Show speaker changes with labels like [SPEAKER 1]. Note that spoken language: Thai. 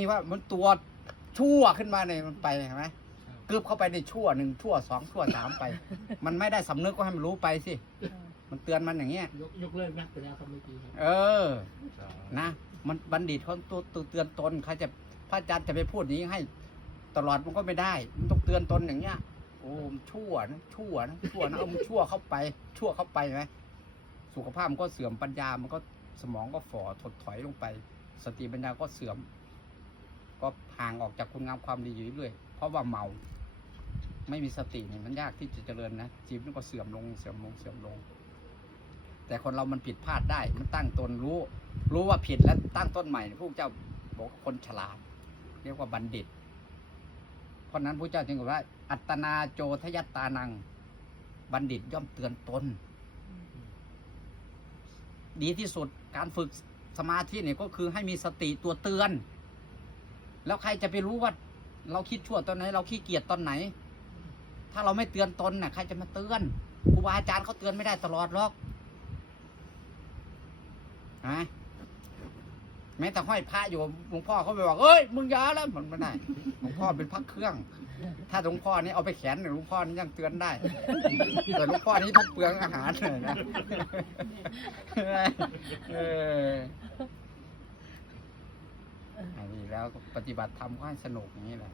[SPEAKER 1] นี่ว่ามันตัวชั่วขึ้นมาเนี่ยมันไปเห็นไหมกึบเข้าไปในชั่วหนึ่งชั่วสองชั่วสามไป มันไม่ได้สำนึกก็ให้มันรู้ไปสิ มันเตือนมันอย่างเงี้ย
[SPEAKER 2] ยกยกเลิกนักไปแล้วครับเมื่อกี้ครับ
[SPEAKER 1] เออ นะ มันบัณฑิตเขาตัวตัวเตือนตนใครจะพระอาจารย์จะไปพูดอย่างนี้ให้ ตลอดมันก็ไม่ได้ มันต้องเตือนตนอย่างเงี้ย โอ้มันชั่วนะชั่วนะชั่วนะเอามันชั่วเข้าไป ชั่วเข้าไปไหมสุขภาพมันก็เสื่อมปัญญา มันก็สมองก็ฝ่อถดถอยลงไป สติปัญญาก็เสื่อม ก็ห่างออกจากคุณงามความดีอยู่เรื่อยเพราะว่าเมา ไม่มีสติเนี่ยมันยากที่จะเจริญนะจิตมันก็เสื่อมลงเสื่อมลงเสื่อมลง แต่คนเรามันผิดพลาดได้ มันตั้งตนรู้ รู้ว่าผิดแล้วตั้งต้นใหม่พระเจ้าบอกคนฉลาด เรียกว่าบัณฑิต เพราะนั้นพระเจ้าจึงบอกว่า อัตนาโจทยัตตานัง บัณฑิตย่อมเตือนตนดีที่สุดการฝึกสมาธิเนี่ยก็คือให้มีสติตัวเตือน แล้วใครจะไปรู้ว่า เราคิดชั่วตอนไหน เราขี้เกียจตอนไหน ถ้าเราไม่เตือนตนน่ะใครจะมาเตือนครูบาอาจารย์เขาเตือนไม่ได้ตลอดหรอกฮะแม้แต่ห้อยพระอยู่หลวงพ่อเขาไปบอกเอ้ยมึงยาแล้วมันไม่ได้หลวงพ่อเป็นพักเครื่อง ถ้าหลวงพ่อนี่เอาไปแขนเนี่ยหลวงพ่อนี่ยังเตือนได้แต่หลวงพ่อนี่ทุกเปลืองอาหารเลยนะเออ แล้วปฏิบัติธรรมก็ให้สนุกอย่างนี้แหละ